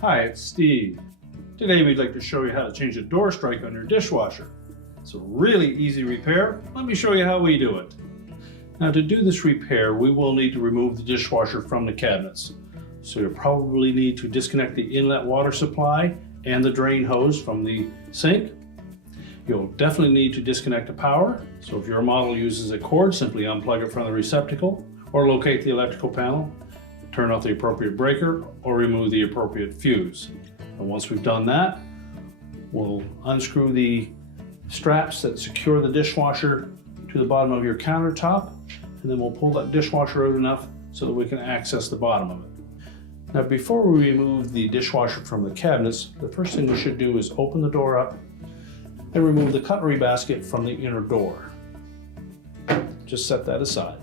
Hi, it's Steve. Today we'd like to show you how to change a door strike on your dishwasher. It's a really easy repair. Let me show you how we do it. Now, to do this repair, we will need to remove the dishwasher from the cabinets. So you'll probably need to disconnect the inlet water supply and the drain hose from the sink. You'll definitely need to disconnect the power. So if your model uses a cord, simply unplug it from the receptacle or locate the electrical panel, turn off the appropriate breaker or remove the appropriate fuse. And once we've done that, we'll unscrew the straps that secure the dishwasher to the bottom of your countertop, and then we'll pull that dishwasher out enough so that we can access the bottom of it. Now, before we remove the dishwasher from the cabinets, the first thing we should do is open the door up and remove the cutlery basket from the inner door. Just set that aside.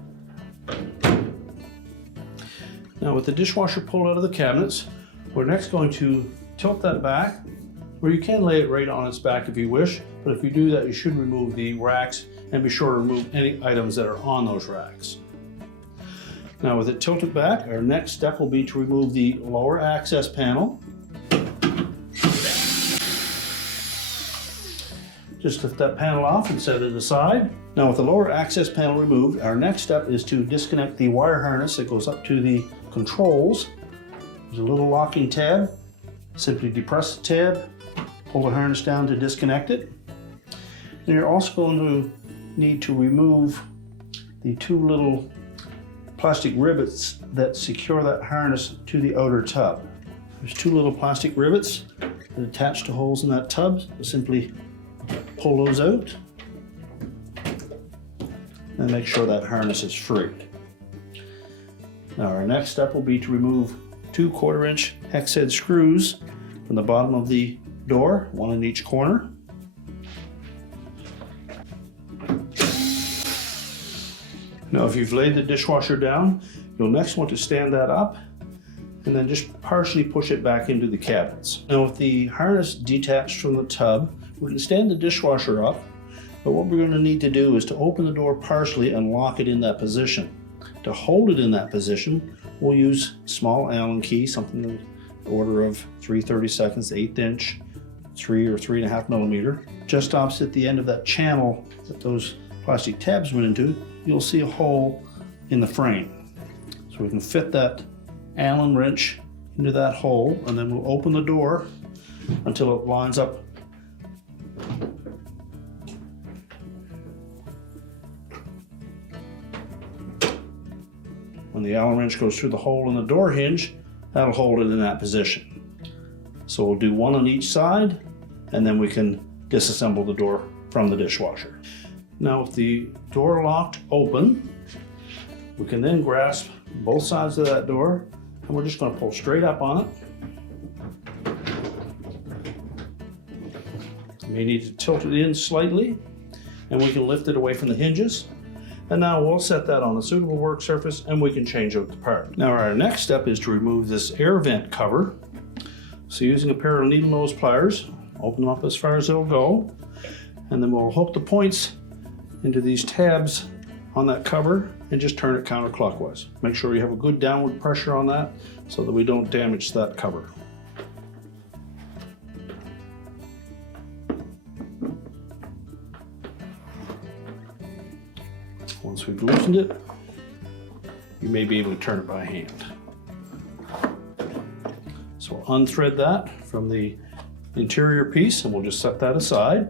Now, with the dishwasher pulled out of the cabinets, we're next going to tilt that back, or you can lay it right on its back if you wish, but if you do that, you should remove the racks and be sure to remove any items that are on those racks. Now, with it tilted back, our next step will be to remove the lower access panel. Just lift that panel off and set it aside. Now, with the lower access panel removed, our next step is to disconnect the wire harness that goes up to the controls. There's a little locking tab. Simply depress the tab, pull the harness down to disconnect it. And you're also going to need to remove the two little plastic rivets that secure that harness to the outer tub. There's two little plastic rivets that attach to holes in that tub. So simply pull those out and make sure that harness is free. Now, our next step will be to remove 2 1/4-inch hex head screws from the bottom of the door, one in each corner. Now, if you've laid the dishwasher down, you'll next want to stand that up and then just partially push it back into the cabinets. Now, with the harness detached from the tub, we can stand the dishwasher up, but what we're going to need to do is to open the door partially and lock it in that position. To hold it in that position, we'll use small Allen key, something in the order of 3/32, 1/8 inch, 3 or 3.5 millimeter. Just opposite the end of that channel that those plastic tabs went into, you'll see a hole in the frame. So we can fit that Allen wrench into that hole, and then we'll open the door until it lines up. When the Allen wrench goes through the hole in the door hinge, that'll hold it in that position. So we'll do one on each side, and then we can disassemble the door from the dishwasher. Now, with the door locked open, we can then grasp both sides of that door, and we're just going to pull straight up on it. You may need to tilt it in slightly, and we can lift it away from the hinges. And now we'll set that on a suitable work surface and we can change out the part. Now, our next step is to remove this air vent cover. So using a pair of needle nose pliers, open them up as far as it'll go, and then we'll hook the points into these tabs on that cover and just turn it counterclockwise. Make sure you have a good downward pressure on that so that we don't damage that cover. Once we've loosened it, you may be able to turn it by hand. So we'll unthread that from the interior piece and we'll just set that aside.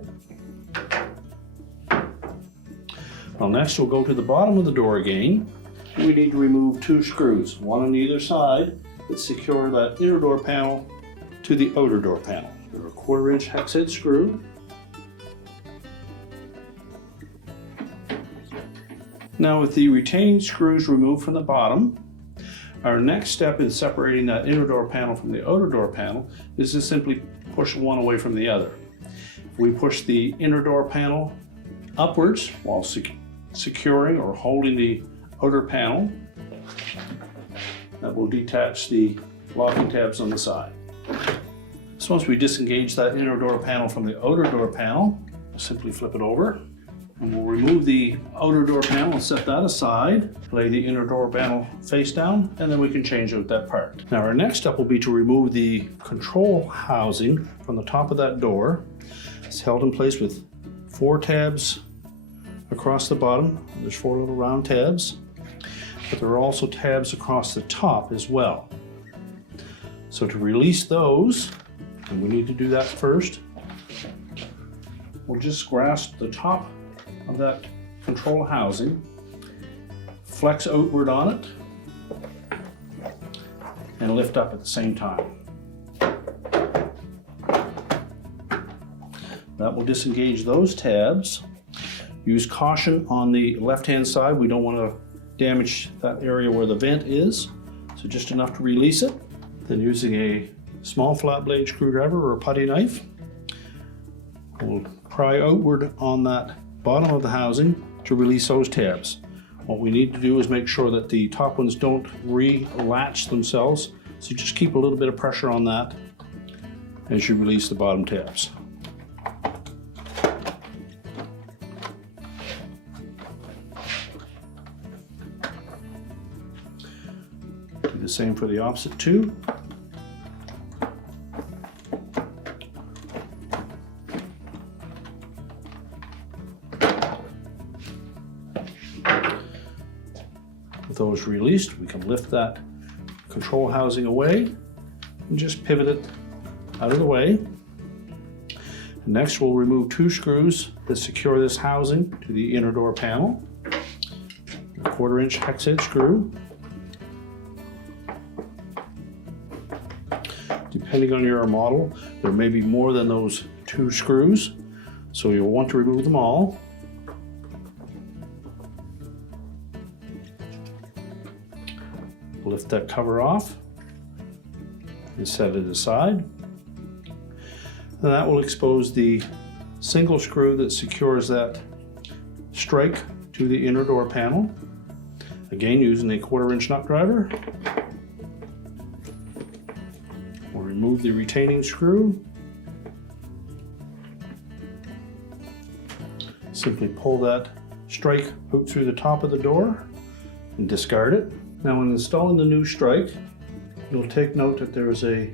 Now, next we'll go to the bottom of the door again. We need to remove 2 screws, one on either side, that secure that inner door panel to the outer door panel. They're a 1/4-inch hex head screw. Now, with the retaining screws removed from the bottom, our next step in separating that inner door panel from the outer door panel is to simply push one away from the other. If we push the inner door panel upwards while securing or holding the outer panel, that will detach the locking tabs on the side. So once we disengage that inner door panel from the outer door panel, simply flip it over. And we'll remove the outer door panel and set that aside. Lay the inner door panel face down, and then we can change out that part. Now our next step will be to remove the control housing from the top of that door. It's held in place with 4 tabs across the bottom. There's 4 little round tabs, but there are also tabs across the top as well. So to release those, and we need to do that first, we'll just grasp the top of that control housing, flex outward on it, and lift up at the same time. That will disengage those tabs. Use caution on the left-hand side. We don't want to damage that area where the vent is, so just enough to release it. Then using a small flat blade screwdriver or a putty knife, we'll pry outward on that bottom of the housing to release those tabs. What we need to do is make sure that the top ones don't re-latch themselves, so just keep a little bit of pressure on that as you release the bottom tabs. Do the same for the opposite two. With those released, we can lift that control housing away and just pivot it out of the way. And next, we'll remove 2 screws that secure this housing to the inner door panel. A 1/4-inch hex head screw. Depending on your model, there may be more than those 2 screws, so you'll want to remove them all. Lift that cover off and set it aside. And that will expose the single screw that secures that strike to the inner door panel. Again, using a 1/4-inch nut driver. We'll remove the retaining screw. Simply pull that strike out through the top of the door and discard it. Now when installing the new strike, you'll take note that there is a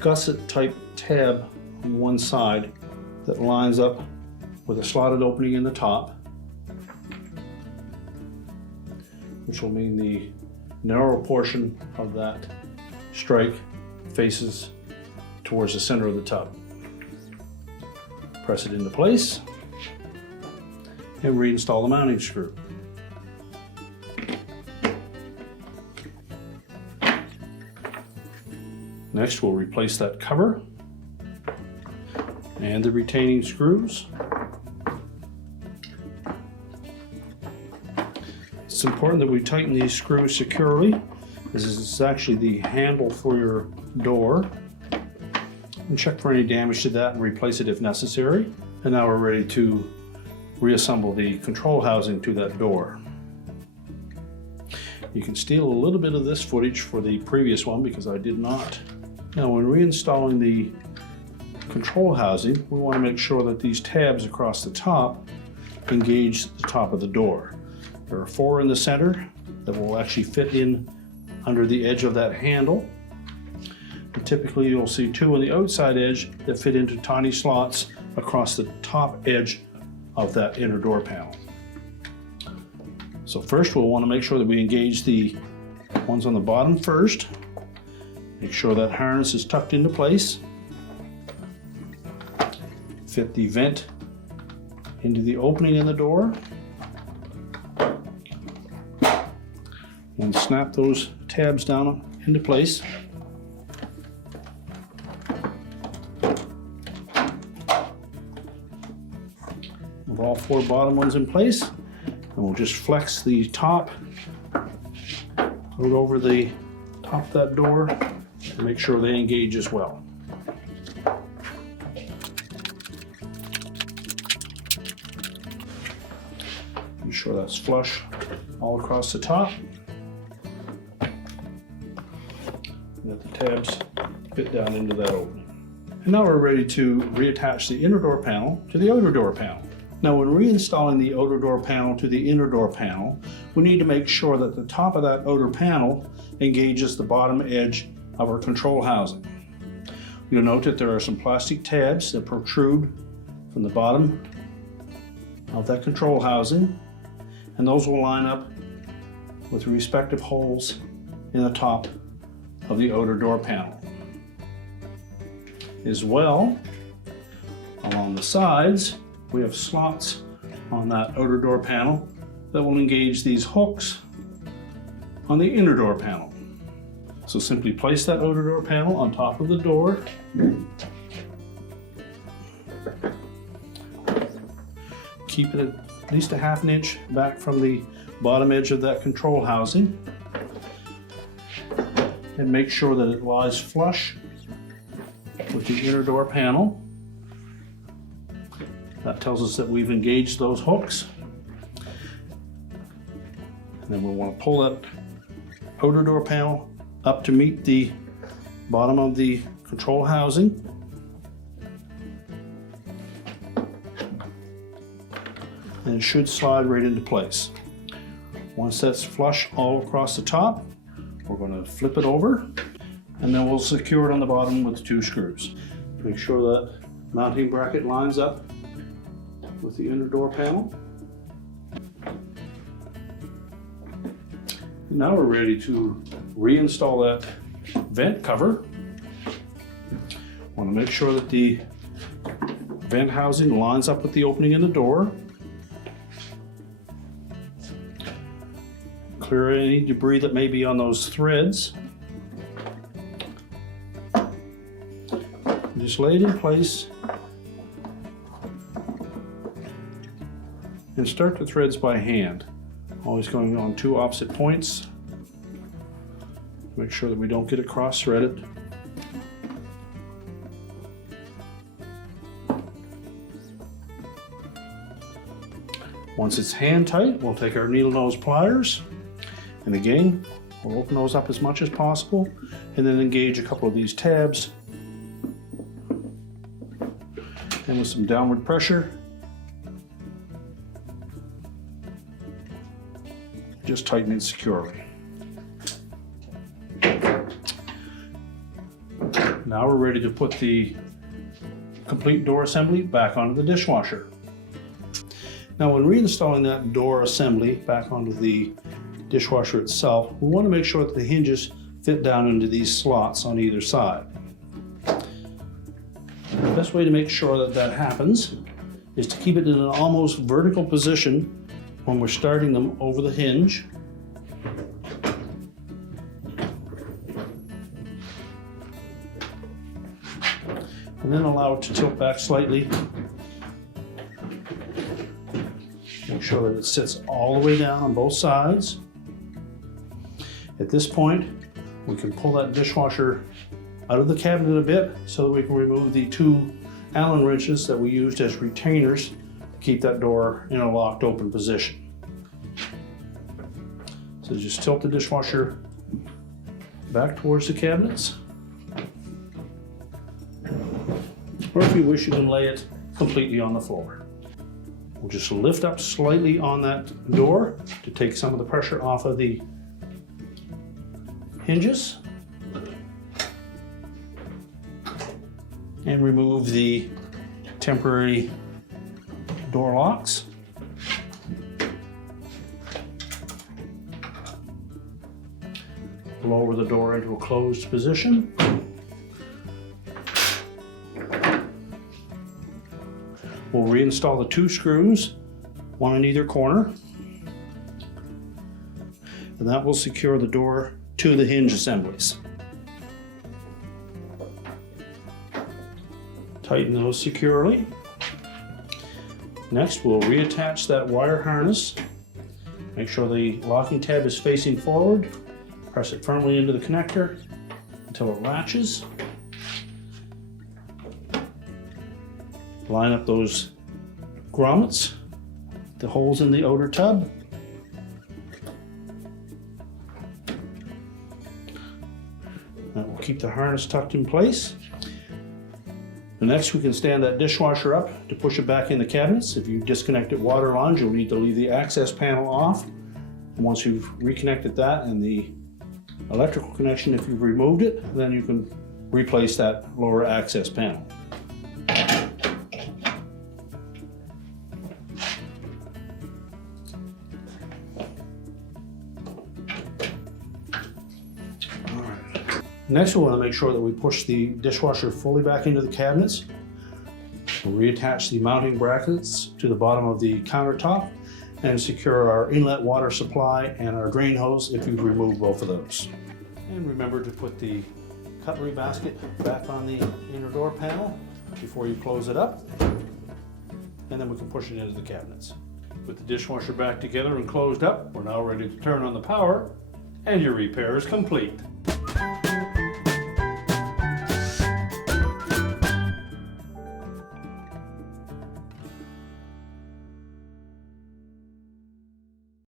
gusset type tab on one side that lines up with a slotted opening in the top, which will mean the narrow portion of that strike faces towards the center of the tub. Press it into place and reinstall the mounting screw. Next, we'll replace that cover and the retaining screws. It's important that we tighten these screws securely. This is actually the handle for your door. And check for any damage to that and replace it if necessary. And now we're ready to reassemble the control housing to that door. You can steal a little bit of this footage for the previous one because I did not. Now when reinstalling the control housing, we want to make sure that these tabs across the top engage the top of the door. There are 4 in the center that will actually fit in under the edge of that handle. And typically you'll see 2 on the outside edge that fit into tiny slots across the top edge of that inner door panel. So first we'll want to make sure that we engage the ones on the bottom first. Make sure that harness is tucked into place. Fit the vent into the opening in the door. And snap those tabs down into place. With all 4 bottom ones in place, and we'll just flex the top out over the top of that door to make sure they engage as well. Be sure that's flush all across the top. And that the tabs fit down into that opening. And now we're ready to reattach the inner door panel to the outer door panel. Now when reinstalling the outer door panel to the inner door panel, we need to make sure that the top of that outer panel engages the bottom edge of our control housing. You'll note that there are some plastic tabs that protrude from the bottom of that control housing, and those will line up with the respective holes in the top of the outer door panel. As well, along the sides, we have slots on that outer door panel that will engage these hooks on the inner door panel. So simply place that outer door panel on top of the door. Keep it at least a ½ inch back from the bottom edge of that control housing. And make sure that it lies flush with the inner door panel. That tells us that we've engaged those hooks. And then we'll want to pull that outer door panel up to meet the bottom of the control housing. And it should slide right into place. Once that's flush all across the top, we're going to flip it over, and then we'll secure it on the bottom with 2 screws. Make sure that mounting bracket lines up with the inner door panel. Now we're ready to reinstall that vent cover. Want to make sure that the vent housing lines up with the opening in the door. Clear any debris that may be on those threads. Just lay it in place and start the threads by hand, always going on 2 opposite points. Make sure that we don't get it cross-threaded. Once it's hand tight, we'll take our needle nose pliers, and again, we'll open those up as much as possible and then engage a couple of these tabs. And with some downward pressure, just tighten it securely. Now we're ready to put the complete door assembly back onto the dishwasher. Now when reinstalling that door assembly back onto the dishwasher itself, we want to make sure that the hinges fit down into these slots on either side. The best way to make sure that that happens is to keep it in an almost vertical position when we're starting them over the hinge. And then allow it to tilt back slightly. Make sure that it sits all the way down on both sides. At this point, we can pull that dishwasher out of the cabinet a bit so that we can remove the 2 Allen wrenches that we used as retainers to keep that door in a locked open position. So just tilt the dishwasher back towards the cabinets. Or if you wish, you can lay it completely on the floor. We'll just lift up slightly on that door to take some of the pressure off of the hinges and remove the temporary door locks. Lower the door into a closed position. We'll reinstall the 2 screws, 1 in either corner, and that will secure the door to the hinge assemblies. Tighten those securely. Next, we'll reattach that wire harness. Make sure the locking tab is facing forward. Press it firmly into the connector until it latches. Line up those grommets, the holes in the outer tub. That will keep the harness tucked in place. Next, we can stand that dishwasher up to push it back in the cabinets. If you disconnected water lines, you'll need to leave the access panel off. Once you've reconnected that and the electrical connection, if you've removed it, then you can replace that lower access panel. Next, we want to make sure that we push the dishwasher fully back into the cabinets. We'll reattach the mounting brackets to the bottom of the countertop and secure our inlet water supply and our drain hose if you've removed both of those. And remember to put the cutlery basket back on the inner door panel before you close it up, and then we can push it into the cabinets. With the dishwasher back together and closed up, we're now ready to turn on the power, and your repair is complete.